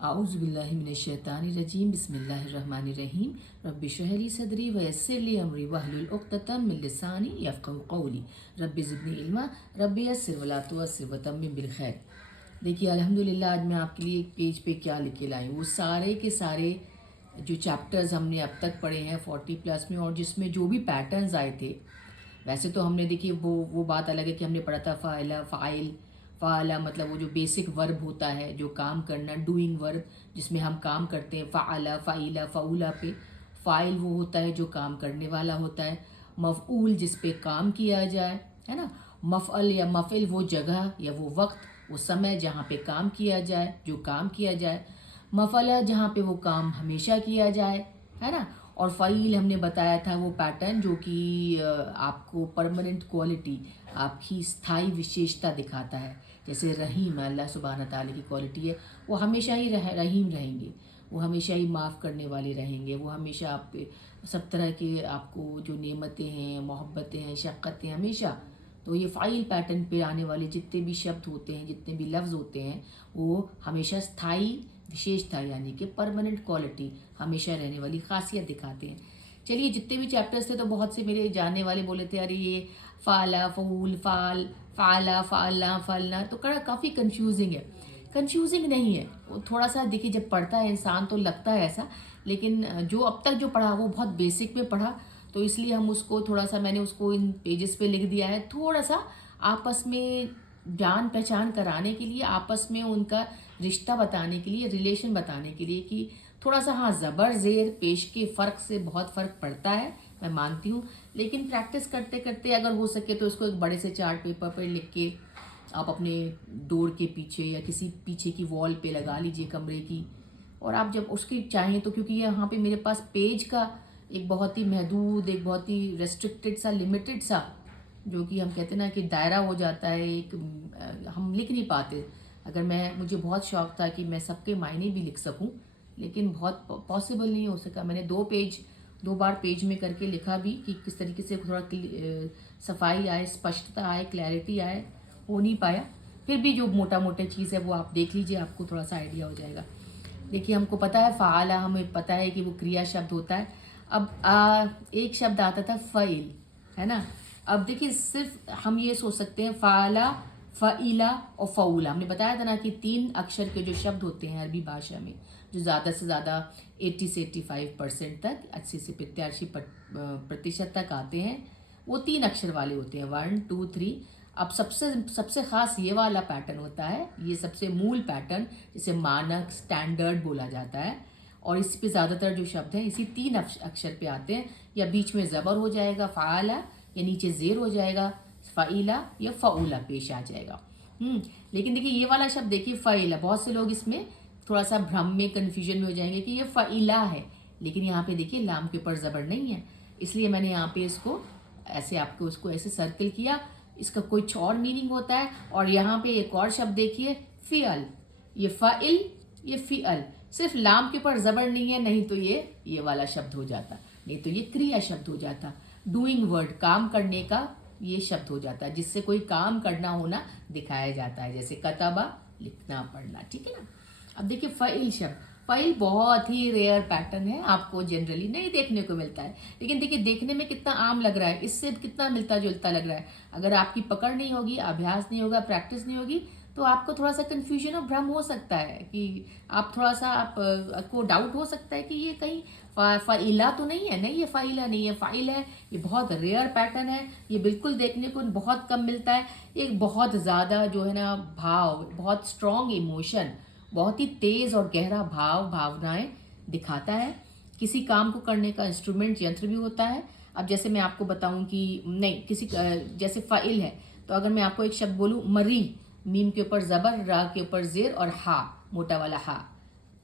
आउज़ुबिल्लाहिमिनश्शैतानिर्रजीम बिस्मिल्लाहिर्रहमानिर्रहीम रब्बि इश्रह ली सदरी व यस्सिर ली अमरी वहलुल उक़्दतम मिन लिसानी यफ़क़हू क़ौली रब्बि ज़िदनी इल्मा रब्बि यस्सिर वला तुअस्सिर व तम्मिम बिल खैर। देखिए अल्हम्दुलिल्लाह आज मैं आपके लिए एक पेज पे क्या लिख के लाई हूँ। वो सारे के सारे जो चैप्टर्स हमने अब तक पढ़े हैं 40+ में, और जिसमें जो भी पैटर्न्स आए थे, वैसे तो हमने देखिए वो बात अलग है कि हमने पढ़ा था फ़ाइला फ़ाइल फ़ाला, मतलब वो जो बेसिक वर्ब होता है, जो काम करना, डूइंग वर्ब जिसमें हम काम करते हैं। फ़ाला फ़ाइला फ़ाउला पे फ़ाइल वो होता है जो काम करने वाला होता है। मफ़ऊल जिस पे काम किया जाए, है ना। मफ़अल या मफ़इल वो जगह या वो वक्त, वो समय जहाँ पे काम किया जाए, जो काम किया जाए। मफ़अला जहाँ पे वो काम हमेशा किया जाए, है ना। और फ़ईल हमने बताया था वो पैटर्न जो कि आपको परमानेंट क्वालिटी, आपकी स्थायी विशेषता दिखाता है। जैसे रहीम अल्लाह सुब्हान ताला की क्वालिटी है, वो हमेशा ही रहीम रहेंगे, वो हमेशा ही माफ़ करने वाले रहेंगे, वो हमेशा आप पे सब तरह के आपको जो नेमतें हैं, मोहब्बतें हैं, शफ़क़तें हमेशा। तो ये फ़ाइल पैटर्न पे आने वाले जितने भी शब्द होते हैं, जितने भी लफ्ज़ होते हैं, वो हमेशा स्थायी विशेषता यानी कि परमानेंट क्वालिटी, हमेशा रहने वाली खासियत दिखाते हैं। चलिए, जितने भी चैप्टर्स थे तो बहुत से मेरे जानने वाले बोले थे अरे ये फ़ाला फ़ऊल फ़ाल फ़ाला फ़ालना फ़लना तो काफ़ी कंफ्यूजिंग है। कंफ्यूजिंग नहीं है, वो थोड़ा सा देखिए जब पढ़ता है इंसान तो लगता है ऐसा, लेकिन जो अब तक जो पढ़ा वो बहुत बेसिक में पढ़ा, तो इसलिए हम उसको थोड़ा सा मैंने उसको इन पेजेस पे लिख दिया है, थोड़ा सा आपस में जान पहचान कराने के लिए, आपस में उनका रिश्ता बताने के लिए, रिलेशन बताने के लिए कि थोड़ा सा, हाँ, ज़बर ज़ेर पेश के फ़र्क से बहुत फ़र्क पड़ता है, मैं मानती हूँ। लेकिन प्रैक्टिस करते करते अगर हो सके तो इसको एक बड़े से चार्ट पेपर पर लिख के आप अपने डोर के पीछे या किसी पीछे की वॉल पे लगा लीजिए कमरे की। और आप जब उसकी चाहें तो, क्योंकि यहाँ पे मेरे पास पेज का एक बहुत ही महदूद, एक बहुत ही रेस्ट्रिक्टेड सा, लिमिटेड सा, जो कि हम कहते हैं ना कि दायरा हो जाता है, एक हम लिख नहीं पाते। अगर मुझे बहुत शौक़ था कि मैं सबके मायने भी लिख सकूं, लेकिन बहुत पॉसिबल नहीं हो सका। मैंने 2 बार पेज में करके लिखा भी कि किस तरीके से थोड़ा सफाई आए, स्पष्टता आए, क्लैरिटी आए, हो नहीं पाया। फिर भी जो मोटा मोटा चीज़ है वो आप देख लीजिए, आपको थोड़ा सा आइडिया हो जाएगा। देखिए, हमको पता है फ़ाला, हमें पता है कि वो क्रिया शब्द होता है। अब एक शब्द आता था फ़ईल, है ना। अब देखिए, सिर्फ हम ये सोच सकते हैं फ़ाला फ़ईला और फ़ऊला, हमने बताया था ना कि 3 अक्षर के जो शब्द होते हैं अरबी भाषा में, जो ज़्यादा से ज़्यादा 80 से 85% तक, 80 से 85% तक आते हैं, वो 3 अक्षर वाले होते हैं, 1 2 3। अब सबसे सबसे ख़ास ये वाला पैटर्न होता है, ये सबसे मूल पैटर्न, जिसे मानक स्टैंडर्ड बोला जाता है। और इस पे ज़्यादातर जो शब्द हैं इसी 3 अक्षर पे आते हैं, या बीच में ज़बर हो जाएगा फ़ाला, या नीचे ज़ेर हो जाएगा फ़ईला, या फ़ऊला पेश आ जाएगा। लेकिन देखिए ये वाला शब्द देखिए फ़ईला, बहुत से लोग इसमें थोड़ा सा भ्रम में, कन्फ्यूजन में हो जाएंगे कि ये फ़ईला है, लेकिन यहाँ पे देखिए लाम के ऊपर ज़बर नहीं है, इसलिए मैंने यहाँ पे इसको ऐसे, आपको उसको ऐसे सर्कल किया। इसका कुछ और मीनिंग होता है। और यहाँ पे एक और शब्द देखिए फ़िअल, ये फ़ाइल, ये फ़िअल, सिर्फ लाम के ऊपर ज़बर नहीं है, नहीं तो ये वाला शब्द हो जाता, नहीं तो ये क्रिया शब्द हो जाता। डूइंग वर्ड, काम करने का ये शब्द हो जाता है, जिससे कोई काम करना होना दिखाया जाता है, जैसे कतबा, लिखना पढ़ना, ठीक है ना। अब देखिए फ़ईल शब्द, फ़ईल बहुत ही रेयर पैटर्न है, आपको जनरली नहीं देखने को मिलता है, लेकिन देखिए देखने में कितना आम लग रहा है, इससे कितना मिलता जुलता लग रहा है। अगर आपकी पकड़ नहीं होगी, अभ्यास नहीं होगा, प्रैक्टिस नहीं होगी, तो आपको थोड़ा सा कन्फ्यूजन और भ्रम हो सकता है कि आप थोड़ा सा, आपको डाउट हो सकता है कि ये कहीं फ़ईला तो नहीं है। नहीं, ये फ़ईला नहीं है, फ़ाइल है। ये बहुत रेयर पैटर्न है, ये बिल्कुल देखने को बहुत कम मिलता है। एक बहुत ज़्यादा जो है ना भाव, बहुत स्ट्रॉन्ग इमोशन, बहुत ही तेज़ और गहरा भावनाएं दिखाता है। किसी काम को करने का इंस्ट्रूमेंट, यंत्र भी होता है। अब जैसे मैं आपको बताऊं कि नहीं, जैसे फ़ाइल है, तो अगर मैं आपको एक शब्द बोलूं मरी, मीम के ऊपर ज़बर, रा के ऊपर ज़ेर और हा, मोटा वाला हा,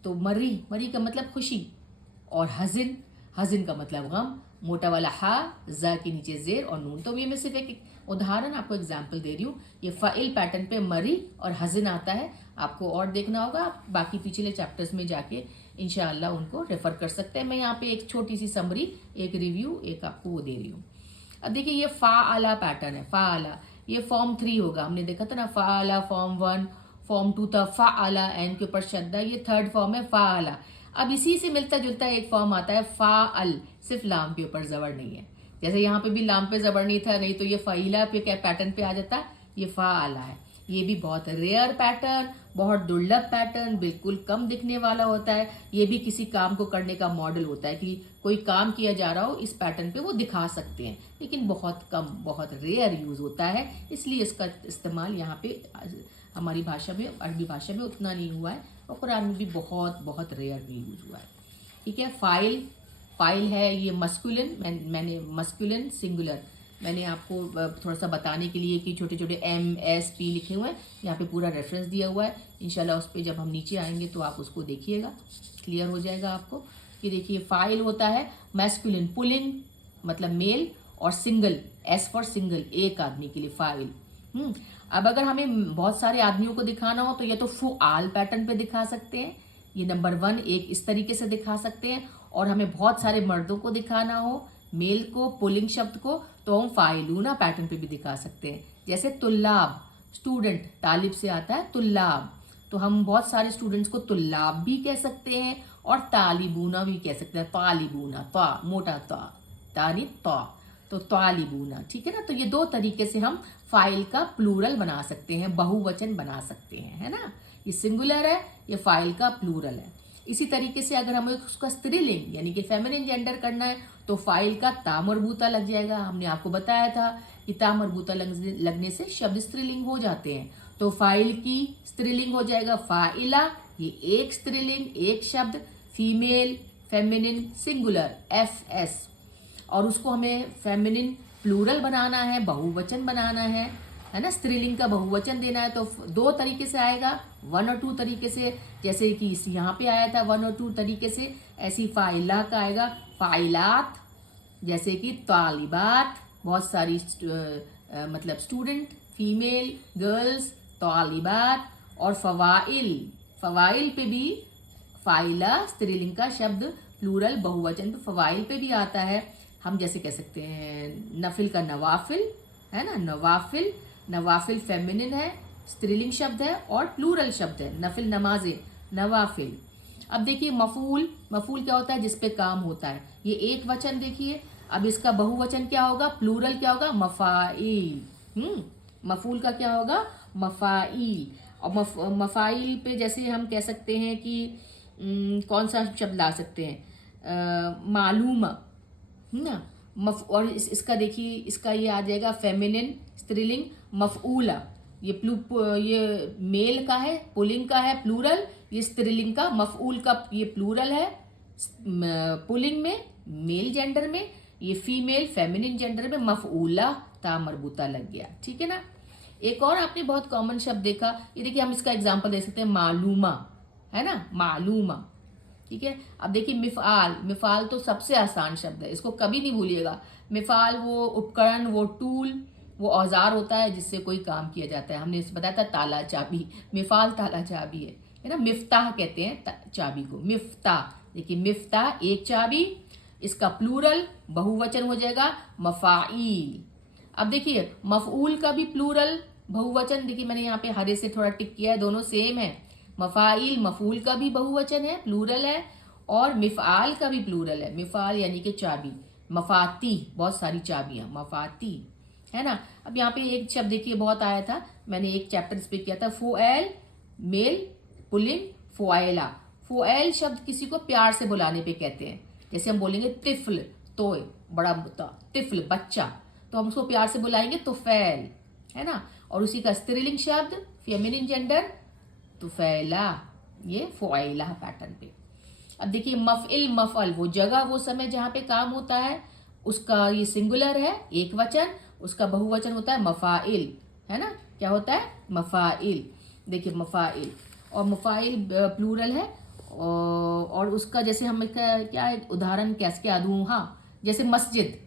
तो मरी, मरी का मतलब खुशी। और हज़िन, हज़िन का मतलब गम, मोटा वाला हा, जा के नीचे ज़ेर और नून। तो ये मैं सिर्फ एक उदाहरण, आपको एग्जाम्पल दे रही हूँ। ये फ़ाइल पैटर्न पे मरी और हज़िन आता है। आपको और देखना होगा, आप बाकी पिछले चैप्टर्स में जाके इंशाअल्लाह उनको रेफ़र कर सकते हैं। मैं यहाँ पे एक छोटी सी समरी, एक रिव्यू, एक आपको वो दे रही हूँ। अब देखिए ये फ़ाअला पैटर्न है, फ़ाअला, ये फॉर्म 3 होगा। हमने देखा था ना फ़ाअला फॉर्म 1, फॉर्म 2 था फ़ाअला, एन के ऊपर शद्दा, ये थर्ड फॉर्म है फ़ाअला। अब इसी से मिलता जुलता एक फॉर्म आता है फ़ाअल, सिर्फ लाम के ऊपर ज़बर नहीं है। जैसे यहाँ पे भी लाम पे ज़बर नहीं था, नहीं तो ये फ़ईला पे क्या पैटर्न पे आ जाता, ये फ़ाअला है। ये भी बहुत रेयर पैटर्न, बहुत दुर्लभ पैटर्न, बिल्कुल कम दिखने वाला होता है। ये भी किसी काम को करने का मॉडल होता है कि कोई काम किया जा रहा हो, इस पैटर्न पे वो दिखा सकते हैं, लेकिन बहुत कम, बहुत रेयर यूज़ होता है, इसलिए इसका इस्तेमाल यहाँ पे हमारी भाषा में, अरबी भाषा में उतना नहीं हुआ है, और कुरान में भी बहुत बहुत रेयर भी यूज़ हुआ है। ठीक है, फाइल, फाइल है ये मस्कुलिन, मैंने मस्कुलिन सिंगुलर मैंने आपको थोड़ा सा बताने के लिए कि छोटे छोटे MSP लिखे हुए हैं, यहाँ पे पूरा रेफरेंस दिया हुआ है। इंशाल्लाह उस पर जब हम नीचे आएंगे तो आप उसको देखिएगा, क्लियर हो जाएगा आपको कि देखिए फाइल होता है मैस्कुलिन, पुलिंग मतलब मेल, और सिंगल, S फॉर सिंगल, एक आदमी के लिए फाइल। अब अगर हमें बहुत सारे आदमियों को दिखाना हो तो या तो फ़ुआल पैटर्न पे दिखा सकते हैं, ये नंबर 1 एक इस तरीके से दिखा सकते हैं, और हमें बहुत सारे मर्दों को दिखाना हो, मेल को, पुलिंग शब्द को, तो हम फाइलूना पैटर्न पे भी दिखा सकते हैं। जैसे तुल्लाब, स्टूडेंट, तालिब से आता है तुल्लाब, तो हम बहुत सारे स्टूडेंट्स को तुल्लाब भी कह सकते हैं और तालिबूना भी कह सकते हैं। तालिबूना, ता मोटा ता, तानी ता, तो तालिबूना, ठीक है ना। तो ये 2 तरीके से हम फाइल का प्लूरल बना सकते हैं, बहुवचन बना सकते हैं, है ना। ये सिंगुलर है, ये फाइल का प्लूरल है। इसी तरीके से अगर हमें उसका स्त्रीलिंग यानी कि फेमिनिन जेंडर करना है तो फाइल का ता मरबूता लग जाएगा। हमने आपको बताया था कि ता मरबूता लगने से शब्द स्त्रीलिंग हो जाते हैं, तो फाइल की स्त्रीलिंग हो जाएगा फाइला, ये एक स्त्रीलिंग, एक शब्द, फीमेल, फेमिनिन, सिंगुलर, FS, और उसको हमें फेमिनिन प्लूरल बनाना है, बहुवचन बनाना है ना, स्त्रीलिंग का बहुवचन देना है, तो 2 तरीके से आएगा, 1 और 2 तरीके से, जैसे कि इस यहाँ पे आया था 1 और 2 तरीके से, ऐसी फाइला का आएगा फाइलात, जैसे कि तालिबात, बहुत सारी मतलब स्टूडेंट, फीमेल, गर्ल्स, तालिबात, और फवाइल, फवाइल पे भी फाइला स्त्रीलिंग का शब्द प्लूरल बहुवचन पे फवाइल पे भी आता है। हम जैसे कह सकते हैं नफिल का नवाफिल, है ना, नवाफिल, नवाफिल फेमिनिन है, स्त्रीलिंग शब्द है और प्लूरल शब्द है, नफिल नमाजे, नवाफिल। अब देखिए मफूल, मफूल क्या होता है, जिस पे काम होता है, ये एक वचन देखिए। अब इसका बहुवचन क्या होगा, प्लूरल क्या होगा, मफाइल। मफूल का क्या होगा, मफाइल। और मफाइल पे जैसे हम कह सकते हैं कि कौन सा शब्द ला सकते हैं, मालूम ना, और इसका देखिए, इसका ये आ जाएगा फेमिनिन स्त्रीलिंग मफऊला, ये मेल का है, पुलिंग का है प्लूरल, ये स्त्रीलिंग का, मफऊल का ये प्लूरल है पुलिंग में, मेल जेंडर में, ये फीमेल फेमिनिन जेंडर में, मफऊला, ता मरबूता लग गया, ठीक है ना। एक और आपने बहुत कॉमन शब्द देखा, ये देखिए हम इसका एग्जांपल दे सकते हैं, मालूमा, है ना, मालूमा, ठीक है। अब देखिए मिफ़ाल, मिफ़ाल तो सबसे आसान शब्द है, इसको कभी नहीं भूलिएगा। मिफ़ाल वो उपकरण, वो टूल, वो औजार होता है जिससे कोई काम किया जाता है। हमने इस बताया था ताला चाबी, मिफ़ाल ताला चाबी है ना। मिफ्ताह कहते हैं चाबी को, मिफ्ताह। देखिए मिफ्ताह एक चाबी, इसका प्लूरल बहुवचन हो जाएगा मफ़ाइल। अब देखिए मफ़ऊल का भी प्लूरल बहुवचन, देखिए मैंने यहाँ पे हरे से थोड़ा टिक किया है, दोनों सेम है। मफ़ाइल, मफ़ूल का भी बहुवचन है, प्लूरल है, और मिफ़ाल का भी प्लूरल है, मिफ़ाल यानी कि चाबी, मफ़ाती, बहुत सारी चाबियाँ, मफ़ाती, है ना। अब यहाँ पे एक शब्द देखिए बहुत आया था, मैंने एक चैप्टर इस पे किया था, फ़ुएल, मेल, पुलिंग, फ़ुआइला। फ़ुएल शब्द किसी को प्यार से बुलाने पे कहते हैं, जैसे हम बोलेंगे तिफ़्ल, तोय, बड़ा तिफ़्ल, बच्चा, तो हम उसको प्यार से बुलाएंगे तुफ़ैल, है ना। और उसी का स्त्रीलिंग शब्द फेमिनिन जेंडर तुफ़ैला, ये फ़ुआइला पैटर्न पे। अब देखिए मफ़इल, मफ़अल वो जगह, वो समय जहाँ पे काम होता है, उसका ये सिंगुलर है, एक वचन, उसका बहुवचन होता है मफ़ाइल, है ना, क्या होता है, मफ़ाइल। देखिए मफ़ाइल, और मफ़ाइल प्लूरल है, और उसका जैसे हम क्या उदाहरण कैसे क्या दूँ, हाँ, जैसे मस्जिद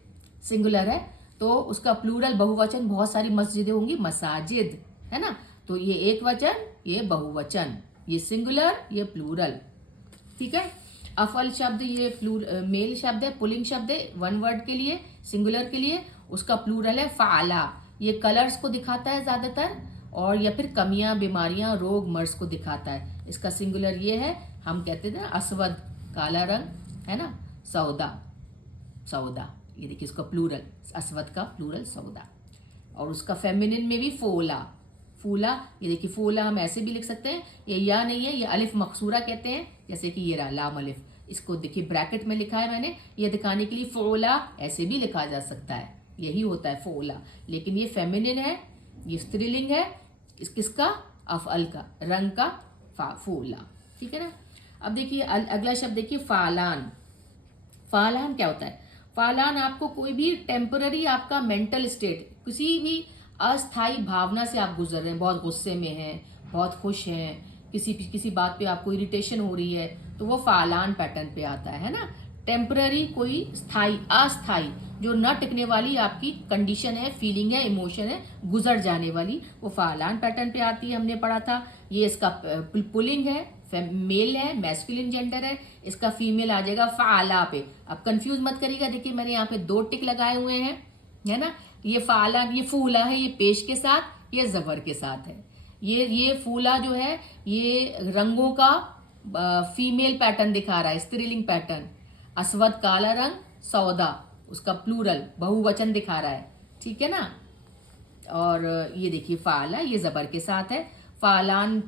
सिंगुलर है तो उसका प्लूरल बहुवचन, बहुत सारी मस्जिदें होंगी, मसाजिद, है ना। तो ये एक वचन, ये बहुवचन, ये सिंगुलर, ये प्लूरल, ठीक है। अफल शब्द ये मेल शब्द है, पुलिंग शब्द है, 1 वर्ड के लिए, सिंगुलर के लिए, उसका प्लूरल है फ़ाला। ये कलर्स को दिखाता है ज़्यादातर, और या फिर कमियां, बीमारियां, रोग, मर्ज को दिखाता है। इसका सिंगुलर ये है, हम कहते थे ना असवद, काला रंग, है ना, सौदा, सौदा। ये देखिए इसका प्लूरल, असवद का प्लूरल सौदा। और उसका फेमिनिन में भी फोला, फूला। ये देखिए फोला हम ऐसे भी लिख सकते हैं, ये या नहीं है, ये अलिफ मकसूरा कहते हैं, जैसे कि ये रहा लाम अलिफ, इसको देखिए ब्रैकेट में लिखा है मैंने, ये दिखाने के लिए फोला ऐसे भी लिखा जा सकता है, यही होता है फोला। लेकिन ये फेमिनिन है, ये स्त्रीलिंग है, किसका, अफअल का, रंग का, फोला, ठीक है ना। अब देखिए अगला शब्द देखिए फालान। फालान क्या होता है? फालान आपको कोई भी टेम्पररी आपका मेंटल स्टेट, किसी भी अस्थाई भावना से आप गुजर रहे हैं, बहुत गुस्से में हैं, बहुत खुश हैं, किसी बात पे आपको इरिटेशन हो रही है, तो वो फालान पैटर्न पे आता है ना। टेम्पररी, कोई स्थाई, अस्थाई, जो न टिकने वाली आपकी कंडीशन है, फीलिंग है, इमोशन है, गुजर जाने वाली, वो फालान पैटर्न पे आती है, हमने पढ़ा था। ये इसका पुलिंग है, मेल है, मैस्कुलिन जेंडर है, इसका फीमेल आ जाएगा फाला पे। अब कंफ्यूज मत करिएगा, देखिए मैंने यहाँ पे 2 टिक लगाए हुए हैं, है ना। ये फाला, ये फूला है, ये पेश के साथ, ये जबर के साथ है। ये फूला जो है, ये रंगों का फीमेल पैटर्न दिखा रहा है, स्त्रीलिंग पैटर्न। असवद काला रंग, सौदा उसका प्लूरल बहुवचन दिखा रहा है, ठीक है ना। और ये देखिए फाला, ये जबर के साथ है। फालान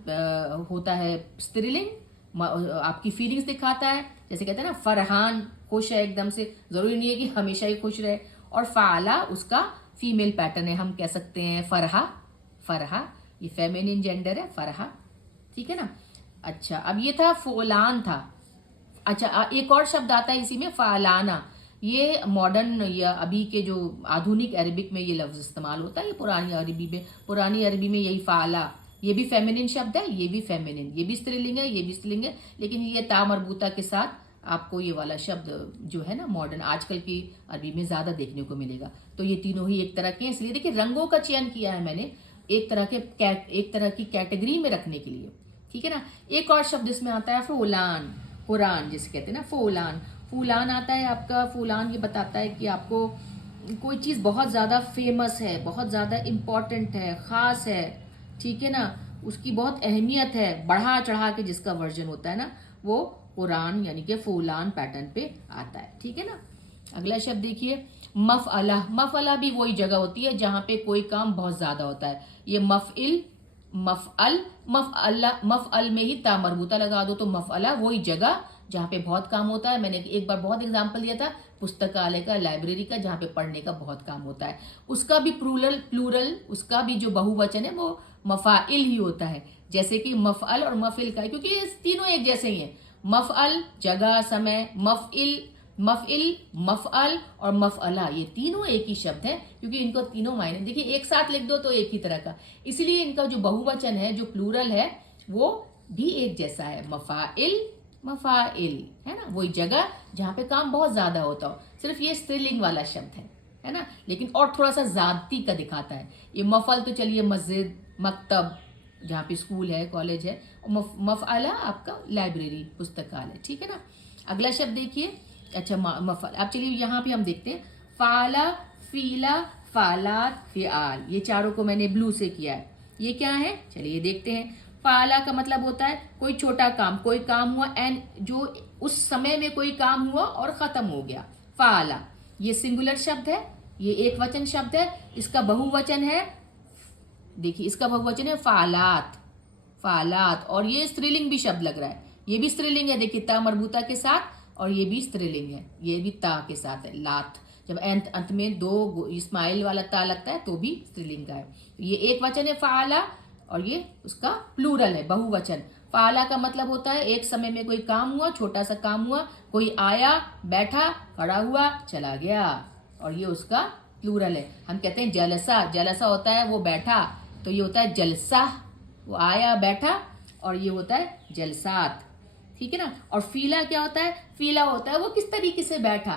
होता है स्त्रीलिंग, आपकी फीलिंग्स दिखाता है, जैसे कहते हैं ना फरहान, खुश है एकदम से, जरूरी नहीं है कि हमेशा ही खुश रहे। और फाला उसका फीमेल पैटर्न है, हम कह सकते हैं फरहा, फरहा, ये फेमिनिन जेंडर है, फरहा, ठीक है ना। अच्छा, अब ये था फोलान था। अच्छा, एक और शब्द आता है इसी में, फालाना। ये मॉडर्न या अभी के जो आधुनिक अरबिक में ये लफ्ज इस्तेमाल होता है, ये पुरानी अरबी में यही फाला, ये भी फेमिनिन शब्द है, ये भी फेमिनिन, ये भी स्त्रीलिंग है, ये भी स्त्रीलिंग है, लेकिन ये ता मरबूता के साथ आपको ये वाला शब्द जो है ना मॉडर्न आजकल की अरबी में ज्यादा देखने को मिलेगा। तो ये तीनों ही एक तरह के हैं, इसलिए देखिए रंगों का चयन किया है मैंने एक तरह की कैटेगरी में रखने के लिए, ठीक है ना। एक और शब्द इसमें आता है फूलान, कुरान जिसे कहते हैं ना, फूलान। फूलान आता है आपका, फूलान ये बताता है कि आपको कोई चीज़ बहुत ज़्यादा फेमस है, बहुत ज़्यादा इम्पॉर्टेंट है, ख़ास है, ठीक है ना, उसकी बहुत अहमियत है, बढ़ा चढ़ा के जिसका वर्जन होता है ना, वो कुरान यानी कि फूलान पैटर्न पे आता है, ठीक है ना। अगला शब्द देखिए मफ़अला। मफ़अला भी वही जगह होती है जहाँ पे कोई काम बहुत ज़्यादा होता है। ये मफ़इल, मफ़अल, मफ़अल में ही ता मरबूता लगा दो तो मफ़अला वही जगह जहाँ पे बहुत काम होता है। मैंने एक बार बहुत एग्जाम्पल दिया था पुस्तकालय का, लाइब्रेरी का, जहाँ पे पढ़ने का बहुत काम होता है। उसका भी प्लूरल उसका भी जो बहुवचन है वो मफ़ाइल ही होता है, जैसे कि मफ़अल और मफ़इल का, क्योंकि ये तीनों एक जैसे ही हैं। मफ़अल जगह समय, मफ़इल मफ़अल और मफ़अला, ये तीनों एक ही शब्द है, क्योंकि इनको तीनों मायने देखिए एक साथ लिख दो तो एक ही तरह का, इसलिए इनका जो बहुवचन है, जो प्लूरल है, वो भी एक जैसा है। मफ़ाइल है ना, वही जगह जहाँ पे काम बहुत ज्यादा होता हो, सिर्फ ये स्त्रीलिंग वाला शब्द है ना, लेकिन और थोड़ा सा ज्यादती का दिखाता है। ये मफ़अल तो चलिए मस्जिद, मकतब, जहाँ पे स्कूल है, कॉलेज है, और मफ़अला आपका लाइब्रेरी, पुस्तकालय, ठीक है ना। अगला शब्द देखिए, अच्छा मफ़अल। अब चलिए यहाँ पे हम देखते हैं फाला, फीला, फालात, फ़िआल, ये चारों को मैंने ब्लू से किया है। ये क्या है, चलिए देखते हैं। फाला का मतलब होता है कोई छोटा काम, कोई काम हुआ एंड जो उस समय में कोई काम हुआ और खत्म हो गया, फाला। ये सिंगुलर शब्द है, ये एक वचन शब्द है, इसका बहुवचन है, देखिए इसका बहुवचन है फालात, फालात। और ये स्त्रीलिंग भी शब्द लग रहा है, ये भी स्त्रीलिंग है, देखिए ता मरबूता के साथ, और ये भी स्त्रीलिंग है, ये भी ता के साथ है, लात। जब अंत में 2 इस्माइल वाला ता लगता है तो भी स्त्रीलिंग का है। ये एक वचन है फाला, और ये उसका प्लूरल है, बहुवचन। फाला का मतलब होता है एक समय में कोई काम हुआ, छोटा सा काम हुआ, कोई आया, बैठा, खड़ा हुआ, चला गया, और ये उसका प्लूरल है। हम कहते हैं जलसा, जलसा होता है वो बैठा, तो ये होता है जलसा, वो आया बैठा, और ये होता है जलसात, ठीक है ना। और फीला क्या होता है, फीला होता है वो किस तरीके से बैठा,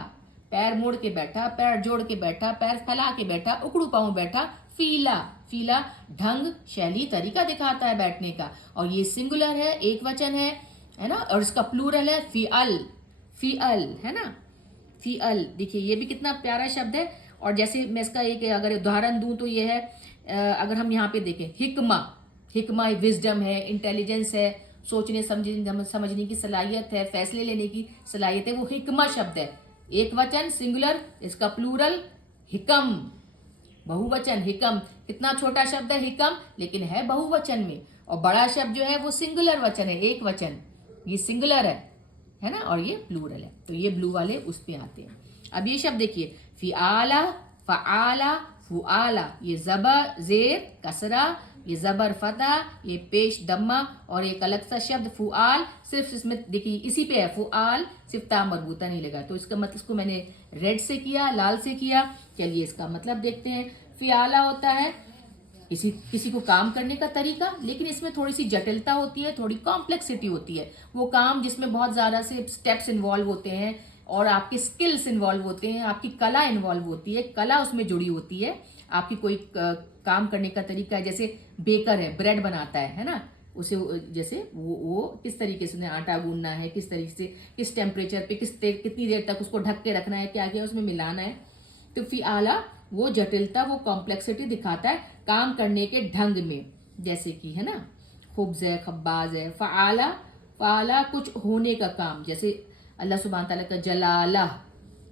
पैर मोड़ के बैठा, पैर जोड़ के बैठा, पैर फैला के बैठा, उकड़ू पाँव बैठा, फीला। फीला ढंग, शैली, तरीका दिखाता है बैठने का। और ये सिंगुलर है, एक वचन है ना, और इसका प्लूरल है फीअल, फीअल है ना, फीअल। देखिए ये भी कितना प्यारा शब्द है। और जैसे मैं इसका एक अगर उदाहरण दूं तो ये है अगर हम यहाँ पे देखें हिकमा, हिकमा विजडम है, इंटेलिजेंस है, सोचने समझने की सलाहियत है, फैसले लेने की सलाहियत है, वो हिकमा शब्द है। एक वचन सिंगुलर, इसका प्लूरल हिकम, बहुवचन हिकम। कितना छोटा शब्द है हिकम, लेकिन है बहुवचन में। और बड़ा शब्द जो है वो सिंगुलर वचन है, एक वचन, ये सिंगुलर है ना, और ये प्लूरल है। तो ये ब्लू वाले उस पे आते हैं। अब ये शब्द देखिए, फिआला, फआला, फुआला, ये जबर जेर कसरा, ये जबर फता, ये पेश दम्मा, और एक अलग सा शब्द फुआल, सिर्फ इसमें देखिए इसी पे है फुआल, सिर्फ ता मरबूता नहीं लगा। तो इसका मतलब, इसको मैंने रेड से किया, लाल से किया। चलिए इसका मतलब देखते हैं। फिआला होता है किसी को काम करने का तरीका, लेकिन इसमें थोड़ी सी जटिलता होती है, थोड़ी कॉम्प्लेक्सिटी होती है। वो काम जिसमें बहुत ज़्यादा से स्टेप्स इन्वॉल्व होते हैं और आपके स्किल्स इन्वॉल्व होते हैं, आपकी कला इन्वॉल्व होती है, कला उसमें जुड़ी होती है। आपकी कोई काम करने का तरीका है, जैसे बेकर है, ब्रेड बनाता है ना, उसे जैसे वो किस तरीके से उन्हें आटा गूंदना है, किस तरीके से, किस टेम्परेचर पे, कितनी देर तक उसको ढक के रखना है, क्या क्या उसमें मिलाना है। तो फिआला वो जटिलता, वो कॉम्प्लेक्सिटी दिखाता है काम करने के ढंग में, जैसे कि है ना खुब्ज है, खब्बाज है। फ़आला, फ़आला कुछ होने का काम, जैसे अल्लाह सुब्हान ताला का जलाला,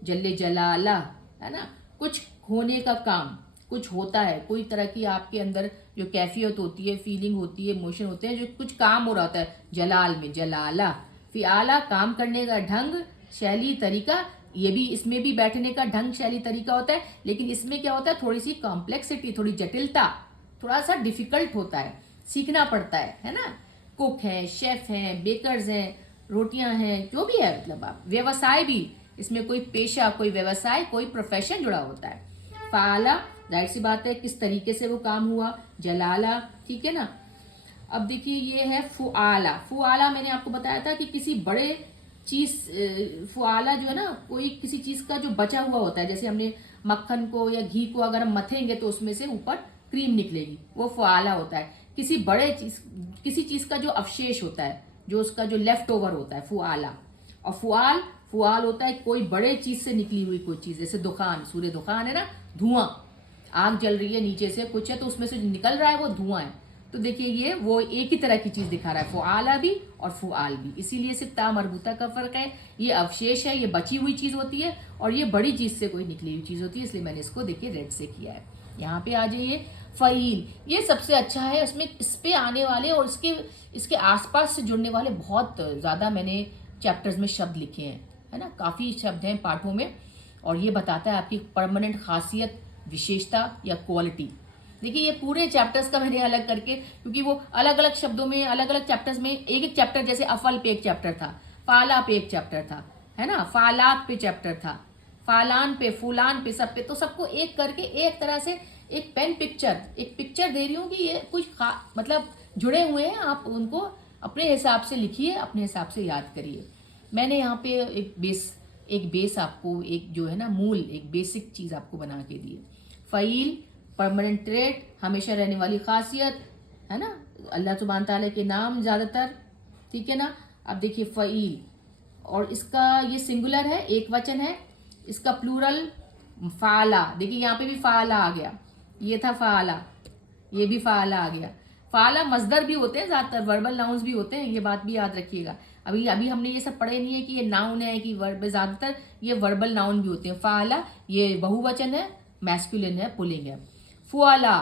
जल्ले जलाला, है ना, कुछ होने का काम, कुछ होता है, कोई तरह की आपके अंदर जो कैफियत होती है, फीलिंग होती है, इमोशन होते हैं, जो कुछ काम हो रहा होता है जलाल में, जलाला। फ़िआला काम करने का ढंग, शैली, तरीका। ये भी, इसमें भी बैठने का ढंग, शैली, तरीका होता है, लेकिन इसमें क्या होता है, थोड़ी सी कॉम्प्लेक्सिटी, थोड़ी जटिलता, थोड़ा सा डिफिकल्ट होता है, सीखना पड़ता है ना। कुक हैं, शेफ हैं, बेकर्स हैं, रोटियां हैं, जो भी है, मतलब आप व्यवसाय भी, इसमें कोई पेशा, कोई व्यवसाय, कोई प्रोफेशन जुड़ा होता है। फ़ाला जाहिर सी बात है किस तरीके से वो काम हुआ, जलाला, ठीक है ना। अब देखिए ये है फुआला। फुआला मैंने आपको बताया था कि किसी बड़े चीज, फुआला जो है ना, कोई किसी चीज का जो बचा हुआ होता है, जैसे हमने मक्खन को या घी को अगर हम मथेंगे तो उसमें से ऊपर क्रीम निकलेगी, वो फुआला होता है। किसी बड़े चीज, किसी चीज का जो अवशेष होता है, जो उसका जो लेफ्ट ओवर होता है, फुआला। और फुआल, फुआल होता है कोई बड़े चीज से निकली हुई कोई चीज, जैसे दुकान, सूर्य दुकान है ना, धुआं, आग जल रही है, नीचे से कुछ है तो उसमें से जो निकल रहा है वो धुआं है। तो देखिए ये वो एक ही तरह की चीज दिखा रहा है, फुआला भी और फुआल भी, इसीलिए सिर्फ ता मरबूता का फर्क है। ये अवशेष है, ये बची हुई चीज होती है, और ये बड़ी चीज से कोई निकली हुई चीज होती है, इसलिए मैंने इसको देखिए रेड से किया है। यहाँ पे आ जाइए, फ़ईल, ये सबसे अच्छा है। उसमें इस पे आने वाले और इसके आसपास से जुड़ने वाले बहुत ज़्यादा मैंने चैप्टर्स में शब्द लिखे हैं, है ना, काफ़ी शब्द हैं पाठों में, और ये बताता है आपकी परमानेंट खासियत, विशेषता या क्वालिटी। देखिए ये पूरे चैप्टर्स का मैंने अलग करके, क्योंकि वो अलग अलग शब्दों में, अलग अलग चैप्टर्स में, एक एक चैप्टर, जैसे अफल पे एक चैप्टर था, फाला पे एक चैप्टर था, है ना, फालात पे चैप्टर था, फालान पे, फूलान पे, सब पे, तो सबको एक करके एक तरह से एक पेन पिक्चर, एक पिक्चर दे रही हूँ कि ये कुछ मतलब जुड़े हुए हैं, आप उनको अपने हिसाब से लिखिए, अपने हिसाब से याद करिए। मैंने यहाँ पे एक बेस आपको, एक जो है ना मूल, एक बेसिक चीज़ आपको बना के दी है। फ़ईल परमानेंट ट्रेट, हमेशा रहने वाली खासियत, है ना, अल्लाह सुब्हान ताला के नाम ज़्यादातर, ठीक है ना। अब देखिए फ़ईल, और इसका ये सिंगुलर है, एक वचन है, इसका प्लूरल फ़ाला। देखिए यहाँ पे भी फ़ाला आ गया, ये था फ़ाला, ये भी फ़ाला आ गया। फ़ाला मज़दर भी होते हैं ज़्यादातर, वर्बल नाउन्स भी होते हैं, ये बात भी याद रखिएगा। अभी हमने ये सब पढ़े नहीं है कि ये नाउन है कि वर्ब, ज़्यादातर ये वर्बल नाउन भी होते हैं। फ़ाला ये बहुवचन है, मैस्कुलिन है, पुलिंग है। फुआला,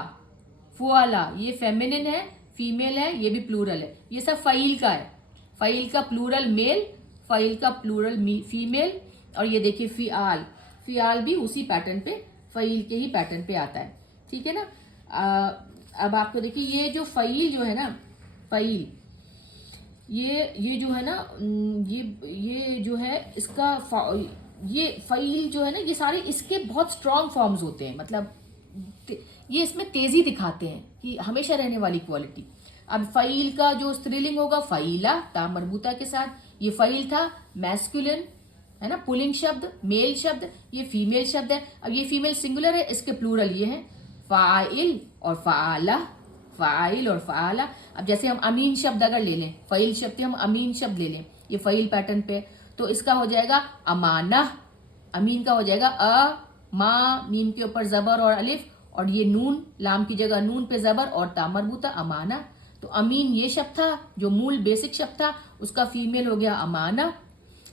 फुआला ये फेमिनिन है, फीमेल है, ये भी प्लूरल है। ये सब फ़ईल का है, फ़ईल का प्लूरल मेल, फ़ईल का प्लूरल फीमेल। और ये देखिए फ़िआल, फ़िआल भी उसी पैटर्न पे, फ़ईल के ही पैटर्न पे आता है, ठीक है ना। अब आपको देखिए ये जो फ़ईल जो है ना, फ़ईल ये जो है ना, ये जो है इसका ये फ़ईल जो है ना, ये सारे इसके बहुत स्ट्रॉन्ग फॉर्म्स होते हैं, मतलब ये इसमें तेजी दिखाते हैं कि हमेशा रहने वाली क्वालिटी। अब फ़ईल का जो स्त्रीलिंग होगा फ़ईला, ता मरबूता के साथ, ये फ़ईल था मैस्कुलिन, है ना, पुलिंग शब्द, मेल शब्द, ये फीमेल शब्द है। अब ये फीमेल सिंगुलर है, इसके प्लूरल ये हैं फ़ाइल और फ़ाला, फ़ाइल और फ़ाला। अब जैसे हम अमीन शब्द अगर ले लें, फ़ईल शब्द से हम अमीन शब्द ले लें, ये फ़ईल पैटर्न पे, तो इसका हो जाएगा अमाना, अमीन का हो जाएगा अ, मा, मीम के ऊपर ज़बर और अलिफ, और ये नून, लाम की जगह नून पे ज़बर और ता मरबूता अमाना। तो अमीन ये शब्द था जो मूल बेसिक शब्द था, उसका फीमेल हो गया अमाना।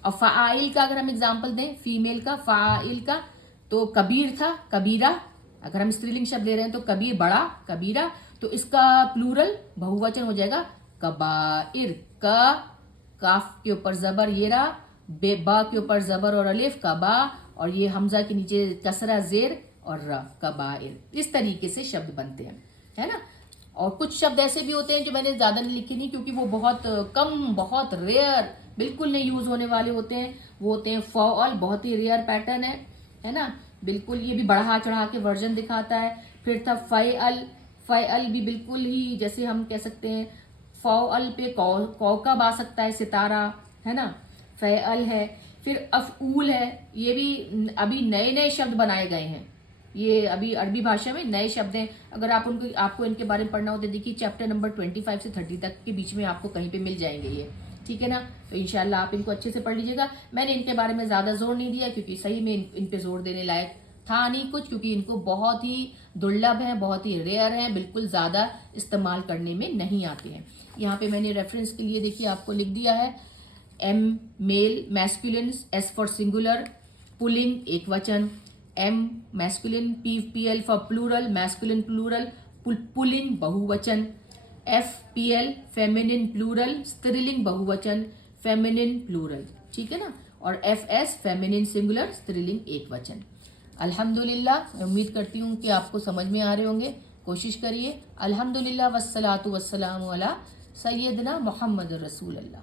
और फ़ाइल का अगर हम एग्जाम्पल दें फीमेल का, फ़ाइल का तो कबीर था, कबीरा। अगर हम स्त्रीलिंग शब्द ले रहे हैं तो कबीर बड़ा, कबीरा। तो इसका प्लूरल बहुवचन हो जाएगा कबाइर। काफ के ऊपर जबर ये रहा, बा के ऊपर जबर और अलिफ कबा, और ये हमजा के नीचे कसरा जेर और र, कबाइर। इस तरीके से शब्द बनते हैं, है ना। और कुछ शब्द ऐसे भी होते हैं जो मैंने ज़्यादा नहीं लिखे नहीं, क्योंकि वो बहुत कम, बहुत रेयर, बिल्कुल नहीं यूज़ होने वाले होते हैं। वो होते हैं फ़ौल, बहुत ही रेयर पैटर्न है ना, बिल्कुल। ये भी बढ़ा चढ़ा के वर्जन दिखाता है। फिर था फ़ैअल, फ़ैअल भी बिल्कुल ही जैसे हम कह सकते हैं फ़ौल पे कौकब आ सकता है, सितारा, है ना, फ़ैअल है। फिर अफ़ऊल है, ये भी अभी नए नए शब्द बनाए गए हैं, ये अभी अरबी भाषा में नए शब्द हैं। अगर आपको इनके बारे में पढ़ना हो तो देखिए चैप्टर नंबर 25 से 30 तक के बीच में आपको कहीं पे मिल जाएंगे ये, ठीक है ना। तो इंशाल्लाह आप इनको अच्छे से पढ़ लीजिएगा। मैंने इनके बारे में ज़्यादा जोर नहीं दिया क्योंकि सही में इन पे जोर देने लायक था नहीं कुछ, क्योंकि इनको बहुत ही दुर्लभ है, बहुत ही रेयर है, बिल्कुल ज़्यादा इस्तेमाल करने में नहीं आते हैं। यहाँ पे मैंने रेफरेंस के लिए देखिए आपको लिख दिया है M male masculine, S for singular, पुलिंग एक वचन, M masculine, PL for plural, masculine plural, पुलिंग बहुवचन, एफ पीएल फेमिनिन प्लूरल, स्त्रीलिंग बहुवचन, फेमिनिन प्लूरल, ठीक है ना। और एफ एस फेमिनिन सिंगुलर, स्त्रीलिंग एक वचन। अल्हम्दुलिल्लाह, मैं उम्मीद करती हूँ कि आपको समझ में आ रहे होंगे। कोशिश करिए। अल्हम्दुलिल्लाह वस्सलातु वस्सलामु अला सय्यदना मुहम्मद रसूलुल्लाह।